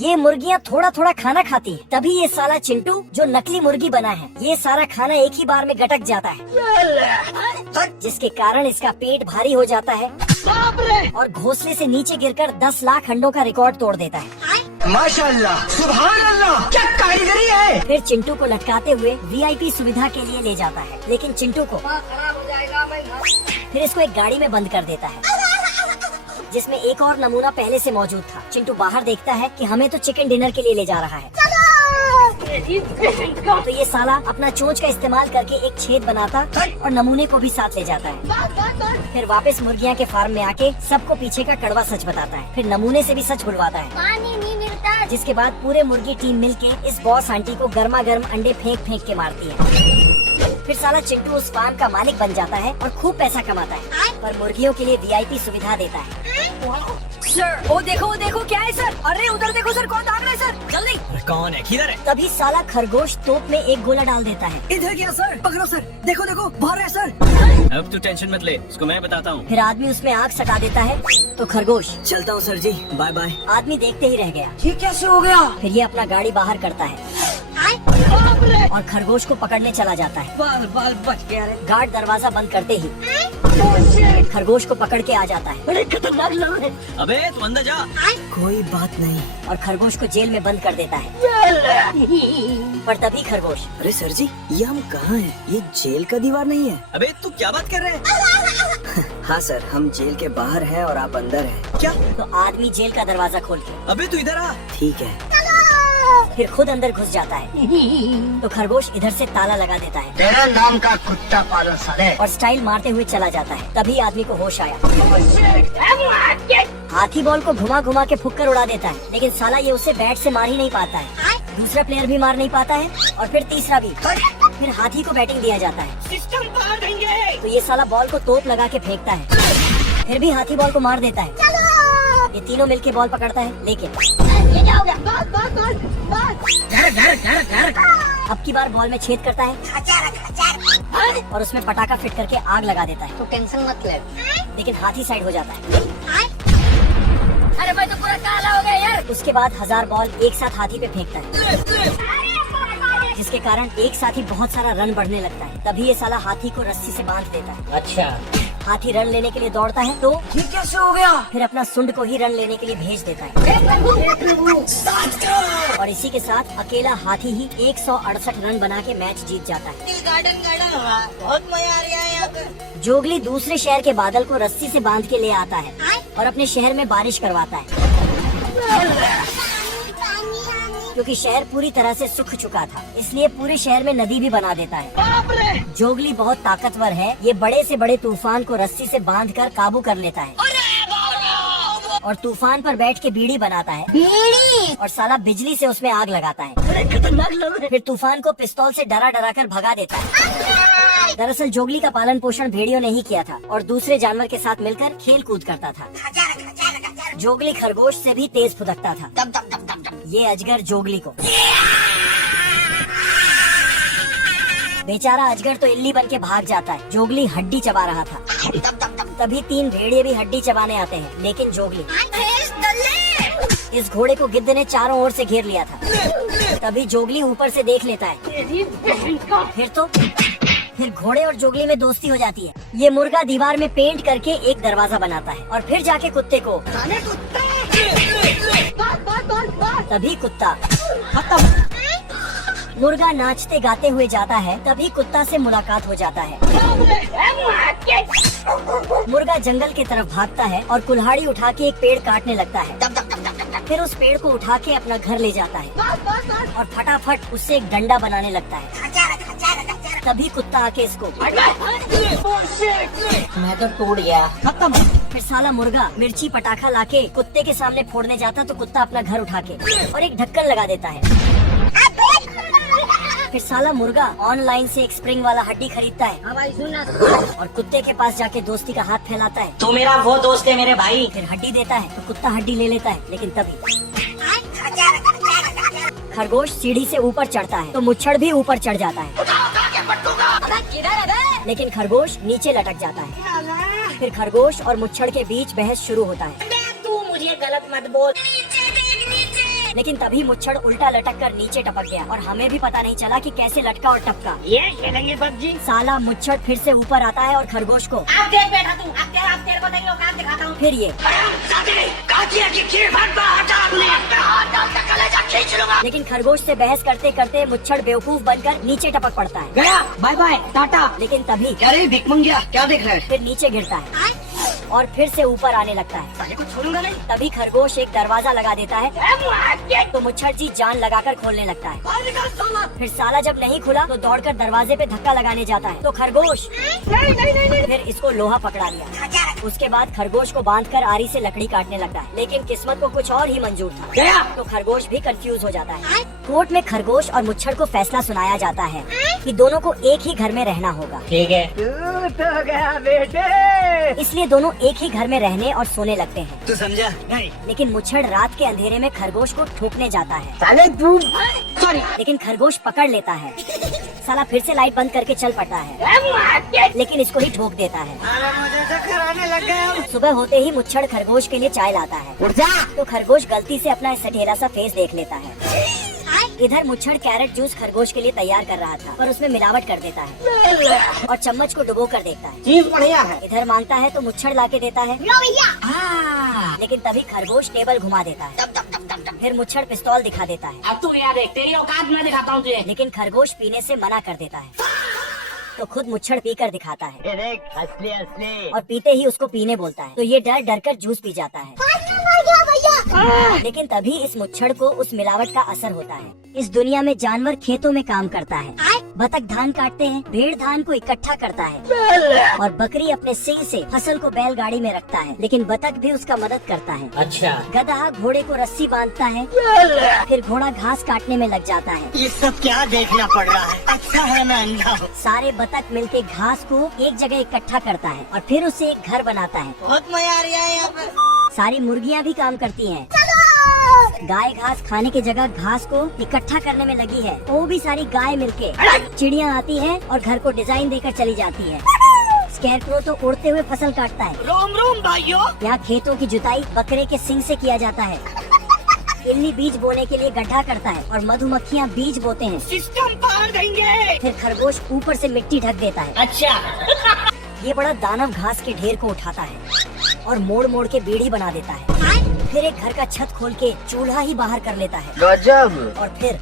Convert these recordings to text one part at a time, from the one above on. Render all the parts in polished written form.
ये मुर्गियाँ थोड़ा थोड़ा खाना खाती है, तभी ये साला चिंटू जो नकली मुर्गी बना है ये सारा खाना एक ही बार में गटक जाता है, जिसके कारण इसका पेट भारी हो जाता है और घोंसले से नीचे गिरकर 10 लाख अंडों का रिकॉर्ड तोड़ देता है। माशाअल्लाह, सुभान अल्लाह, क्या कारीगरी है। फिर चिंटू को लटकाते हुए VIP सुविधा के लिए ले जाता है, लेकिन चिंटू को फिर इसको एक गाड़ी में बंद कर देता है, जिसमें एक और नमूना पहले से मौजूद था। चिंटू बाहर देखता है कि हमें तो चिकन डिनर के लिए ले जा रहा है, तो ये साला अपना चोंच का इस्तेमाल करके एक छेद बनाता और नमूने को भी साथ ले जाता है। फिर वापस मुर्गियाँ के फार्म में आके सबको पीछे का कड़वा सच बताता है, फिर नमूने से भी सच बुलवाता है। पानी नहीं मिलता, जिसके बाद पूरे मुर्गी टीम मिलके इस बॉस आंटी को गर्मा गर्म अंडे फेंक फेंक के मारती है। फिर साला चिंटू उस फार्म का मालिक बन जाता है और खूब पैसा कमाता है, पर मुर्गियों के लिए VIP सुविधा देता है। सर वो देखो क्या है सर? अरे उधर देखो सर, कौन भाग रहा है सर? जल्दी। कौन है, किधर है? तभी साला खरगोश तोप में एक गोला डाल देता है। इधर गया सर, पकड़ो सर, देखो बाहर है सर। अब तू टेंशन मत ले, इसको मैं बताता हूँ। फिर आदमी उसमें आग सटा देता है तो खरगोश चलता हूँ सर जी, बाय बाय। आदमी देखते ही रह गया। ये कैसे हो गया? फिर ये अपना गाड़ी बाहर करता है और खरगोश को पकड़ने चला जाता है। बाल बच गया रे। गार्ड दरवाजा बंद करते ही खरगोश को पकड़ के आ जाता है। बड़े खतरनाक लोग हैं। अबे तू अंदर जा। कोई बात नहीं। और खरगोश को जेल में बंद कर देता है। पर तभी खरगोश, अरे सर जी, ये हम कहाँ हैं? ये जेल का दीवार नहीं है। अबे तू क्या बात कर रहे हैं? हाँ सर, हम जेल के बाहर हैं और आप अंदर हैं। क्या? तो आदमी जेल का दरवाजा खोल के अबे तू इधर आ। ठीक है। फिर खुद अंदर घुस जाता है, तो खरगोश इधर से ताला लगा देता है। तेरा नाम का कुत्ता पालो साले। और स्टाइल मारते हुए चला जाता है। तभी आदमी को होश आया, हाथी बॉल को घुमा घुमा के फुक्कर उड़ा देता है, लेकिन साला ये उसे बैट से मार ही नहीं पाता है। दूसरा प्लेयर भी मार नहीं पाता है और फिर तीसरा भी। फिर हाथी को बैटिंग दिया जाता है, सिस्टम पार देंगे। तो ये साला बॉल को तोप लगा के फेंकता है, फिर भी हाथी बॉल को मार देता है। ये तीनों मिलके बॉल पकड़ता है, लेकिन ये क्या हो गया? अब की बार बॉल में छेद करता है और उसमें पटाखा फिट करके आग लगा देता है। तो टेंशन मत ले। लेकिन हाथी साइड हो जाता है। अरे भाई तो पूरा काला हो गया यार। उसके बाद 1000 बॉल एक साथ हाथी पे फेंकता है, जिसके कारण एक साथ ही बहुत सारा रन बढ़ने लगता है। तभी ये साला हाथी को रस्सी से बांध देता है। अच्छा, हाथी रन लेने के लिए दौड़ता है, तो ये कैसे हो गया? फिर अपना सुंड को ही रन लेने के लिए भेज देता है। और इसी के साथ अकेला हाथी ही 168 रन बना के मैच जीत जाता है। गार्डन हुआ, बहुत मजा आ रहा है यहाँ पे। जोगली दूसरे शहर के बादल को रस्सी से बांध के ले आता है और अपने शहर में बारिश करवाता है, क्योंकि शहर पूरी तरह से सूख चुका था, इसलिए पूरे शहर में नदी भी बना देता है। जोगली बहुत ताकतवर है, ये बड़े से बड़े तूफान को रस्सी से बांधकर काबू कर लेता है और तूफान पर बैठ के बीड़ी बनाता है और साला बिजली से उसमें आग लगाता है। बड़े खतरनाक लोग हैं। फिर तूफान को पिस्तौल से डरा डरा कर भगा देता है। दरअसल जोगली का पालन पोषण भेड़ियों ने ही किया था और दूसरे जानवर के साथ मिलकर खेल कूद करता था। जोगली खरगोश से भी तेज फुदकता था। ये अजगर जोगली को, बेचारा अजगर तो इल्ली बन के भाग जाता है। जोगली हड्डी चबा रहा था। तभी 3 भेड़िए भी हड्डी चबाने आते हैं, लेकिन जोगली, इस घोड़े को गिद्ध ने चारों ओर से घेर लिया था। तभी जोगली ऊपर से देख लेता है, फिर घोड़े और जोगली में दोस्ती हो जाती है। ये मुर्गा दीवार में पेंट करके एक दरवाजा बनाता है और फिर जाके कुत्ते को, तभी कुत्ता खत्म। मुर्गा नाचते गाते हुए जाता है, तभी कुत्ता से मुलाकात हो जाता है। मुर्गा जंगल की तरफ भागता है और कुल्हाड़ी उठा के एक पेड़ काटने लगता है। फिर उस पेड़ को उठा के अपना घर ले जाता है और फटाफट उससे एक डंडा बनाने लगता है। तभी कुत्ता आके इसको, मैं तो टूट गया। खत्म। फिर साला मुर्गा मिर्ची पटाखा लाके कुत्ते के सामने फोड़ने जाता, तो कुत्ता अपना घर उठा के और एक ढक्कन लगा देता है। फिर साला मुर्गा ऑनलाइन से एक स्प्रिंग वाला हड्डी खरीदता है हाँ भाई सुनना। और कुत्ते के पास जाके दोस्ती का हाथ फैलाता है। तू मेरा वो दोस्त है मेरे भाई। फिर हड्डी देता है तो कुत्ता हड्डी ले लेता है, लेकिन तभी खरगोश सीढ़ी से ऊपर चढ़ता है तो मुच्छड़ भी ऊपर चढ़ जाता है, लेकिन खरगोश नीचे लटक जाता है। फिर खरगोश और मुच्छड़ के बीच बहस शुरू होता है। तू मुझे गलत मत बोल। लेकिन तभी मुच्छड़ उल्टा लटक कर नीचे टपक गया और हमें भी पता नहीं चला कि कैसे लटका और टपका। ये खेलेंगे पबजी। साला मुच्छड़ फिर से ऊपर आता है और खरगोश को आप देख बैठा तू, अब तेरे को नहीं औकात दिखाता हूँ। फिर ये, लेकिन खरगोश से बहस करते करते मुच्छड़ बेवकूफ बनकर नीचे टपक पड़ता है। गया, बाय बाय, टाटा। लेकिन तभी क्या रे भिख मंगिया, क्या देख रहा है? फिर नीचे गिरता है और फिर से ऊपर आने लगता है। साले को छोड़ूंगा नहीं। तभी खरगोश एक दरवाजा लगा देता है तो मुच्छड़ जी जान लगाकर खोलने लगता है। फिर साला जब नहीं खुला तो दौड़कर दरवाजे पे धक्का लगाने जाता है तो खरगोश फिर इसको लोहा पकड़ा लिया। उसके बाद खरगोश को बांधकर आरी से लकड़ी काटने लगता है, लेकिन किस्मत को कुछ और ही मंजूर था। गया। तो खरगोश भी कंफ्यूज हो जाता है। कोर्ट में खरगोश और मुच्छड़ को फैसला सुनाया जाता है कि दोनों को एक ही घर में रहना होगा। ठीक है। तू तो गया बेटे। इसलिए दोनों एक ही घर में रहने और सोने लगते हैं। तू समझा? नहीं। लेकिन मुच्छड़ रात के अंधेरे में खरगोश को ठोकने जाता है, साले तू सॉरी। लेकिन खरगोश पकड़ लेता है। साला फिर से लाइट बंद करके चल पड़ता है, लेकिन इसको ही ठोक देता है। मुझे चक्कर आने लग गया। सुबह होते ही मुच्छड़ खरगोश के लिए चाय लाता है। उठ जा। तो खरगोश गलती से अपना सठेरा सा फेस देख लेता है। इधर मुच्छड़ कैरेट जूस खरगोश के लिए तैयार कर रहा था, पर उसमें मिलावट कर देता है और चम्मच को डुबो कर देखता है। चीज बढ़िया है। इधर मांगता है तो मुच्छड़ ला के देता है, लेकिन तभी खरगोश टेबल घुमा देता है। फिर मुच्छड़ पिस्तौल दिखा देता है, अब तू याद देख, तेरी औकात मैं दिखाता हूँ तुझे। लेकिन खरगोश पीने से मना कर देता है। तो खुद मुच्छड़ पीकर दिखाता है ये देख, असली असली। और पीते ही उसको पीने बोलता है। तो ये डर डर कर जूस पी जाता है। लेकिन तभी इस मुच्छड़ को उस मिलावट का असर होता है। इस दुनिया में जानवर खेतों में काम करता है। बतख धान काटते हैं, भेड़ धान को इकट्ठा करता है और बकरी अपने सिंग से फसल को बैलगाड़ी में रखता है, लेकिन बतख भी उसका मदद करता है। अच्छा। गधा घोड़े को रस्सी बांधता है, फिर घोड़ा घास काटने में लग जाता है। ये सब क्या देखना पड़ रहा है? अच्छा है मैं अंधा हूँ। सारे बतख मिलके घास को एक जगह इकट्ठा करता है और फिर उसे एक घर बनाता है। बहुत मजा आ रहा है यहाँ पर। सारी मुर्गियाँ भी काम करती हैं। गाय घास खाने की जगह घास को इकट्ठा करने में लगी है। वो भी सारी गाय मिलके। चिड़िया आती है और घर को डिजाइन देकर चली जाती है। स्कैरक्रो तो उड़ते हुए फसल काटता है। रोम रोम भाइयों। यहाँ खेतों की जुताई बकरे के सिंग से किया जाता है। इल्ली बीज बोने के लिए गड्ढा करता है और मधुमक्खियाँ बीज बोते हैं। सिस्टम पार देंगे। फिर खरगोश ऊपर से मिट्टी ढक देता है। अच्छा। ये बड़ा दानव घास के ढेर को उठाता है और मोड़ मोड़ के बीड़ी बना देता है। फिर एक घर का छत खोल के चूल्हा ही बाहर कर लेता है। गजब। और फिर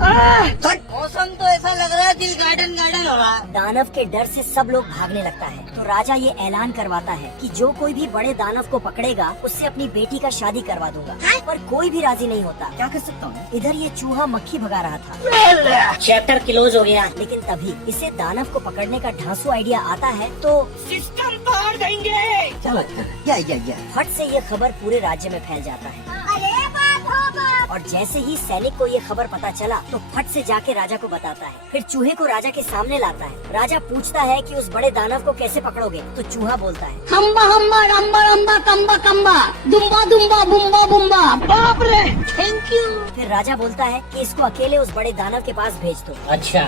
मौसम तो ऐसा लग रहा है दिल गार्डन गार्डन हो रहा है। दानव के डर से सब लोग भागने लगता है। तो राजा ये ऐलान करवाता है कि जो कोई भी बड़े दानव को पकड़ेगा उससे अपनी बेटी का शादी करवा दूंगा। पर कोई भी राजी नहीं होता। क्या कर सकता हूँ? इधर ये चूहा मक्खी भगा रहा था। चैप्टर क्लोज हो गया। लेकिन तभी इसे दानव को पकड़ने का ढांसू आइडिया आता है तो सिस्टम पार देंगे। चलो या। फट से ये खबर पूरे राज्य में फैल जाता है। और जैसे ही सैनिक को ये खबर पता चला तो फट से जाके राजा को बताता है। फिर चूहे को राजा के सामने लाता है। राजा पूछता है कि उस बड़े दानव को कैसे पकड़ोगे? तो चूहा बोलता है, हम्बा हम्बा रम्बा रम्बा कम्बा कम्बा दुम्बा दुम्बा बुम्बा बुम्बा। बाप रे। Thank you. फिर राजा बोलता है कि इसको अकेले उस बड़े दानव के पास भेज दो। अच्छा।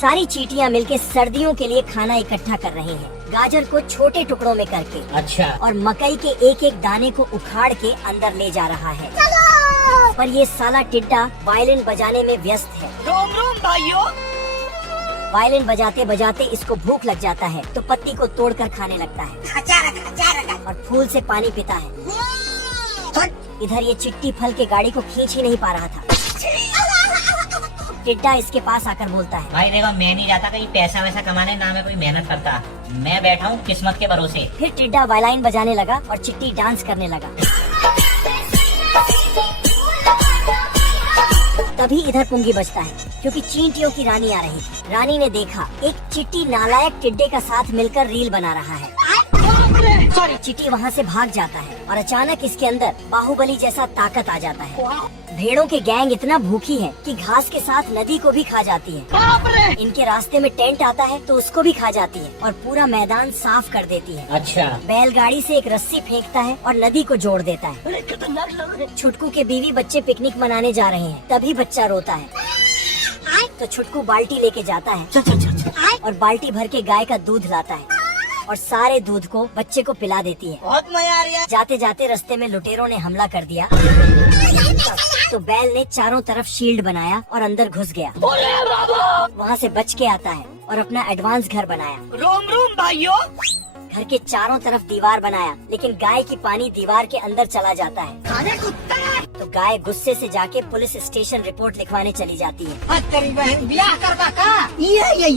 सारी चींटियां मिलके सर्दियों के लिए खाना इकट्ठा कर रही हैं। गाजर को छोटे टुकड़ों में करके अच्छा। और मकई के एक एक दाने को उखाड़ के अंदर ले जा रहा है। पर ये साला टिड्डा वायलिन बजाने में व्यस्त है। रोम रोम भाइयों। वायलिन बजाते बजाते इसको भूख लग जाता है तो पत्ती को तोड़कर खाने लगता है और फूल से पानी पीता है। इधर ये चिट्टी फल के गाड़ी को खींच ही नहीं पा रहा था। टिड्डा इसके पास आकर बोलता है, भाई देखो मैं नहीं जाता कहीं पैसा वैसा कमाने, ना मैं कोई मेहनत करता, मैं बैठा हूँ किस्मत के भरोसे। फिर टिड्डा वायलिन बजाने लगा और चिट्टी डांस करने लगा। तभी इधर पुंगी बजता है क्योंकि चींटियों की रानी आ रही थी। रानी ने देखा एक चिट्टी नालायक टिड्डे का साथ मिलकर रील बना रहा है। चिट्टी वहाँ से भाग जाता है और अचानक इसके अंदर बाहुबली जैसा ताकत आ जाता है। भेड़ों के गैंग इतना भूखी है कि घास के साथ नदी को भी खा जाती है। इनके रास्ते में टेंट आता है तो उसको भी खा जाती है और पूरा मैदान साफ कर देती है। अच्छा। बैलगाड़ी से एक रस्सी फेंकता है और नदी को जोड़ देता है। छुटकू के बीवी बच्चे पिकनिक मनाने जा रहे हैं। तभी बच्चा रोता है तो छुटकू बाल्टी लेके जाता है और बाल्टी भर के गाय का दूध लाता है और सारे दूध को बच्चे को पिला देती है। बहुत मजा आ रहा है। जाते जाते रास्ते में लुटेरों ने हमला कर दिया तो बैल ने चारों तरफ शील्ड बनाया और अंदर घुस गया। वहाँ से बच के आता है और अपना एडवांस घर बनाया। रोम रोम भाइयों। घर के चारों तरफ दीवार बनाया, लेकिन गाय की पानी दीवार के अंदर चला जाता है। खाने कुत्ता। तो गाय गुस्से से जाके पुलिस स्टेशन रिपोर्ट लिखवाने चली जाती है। तेरी बहन ब्याह करवा का? ये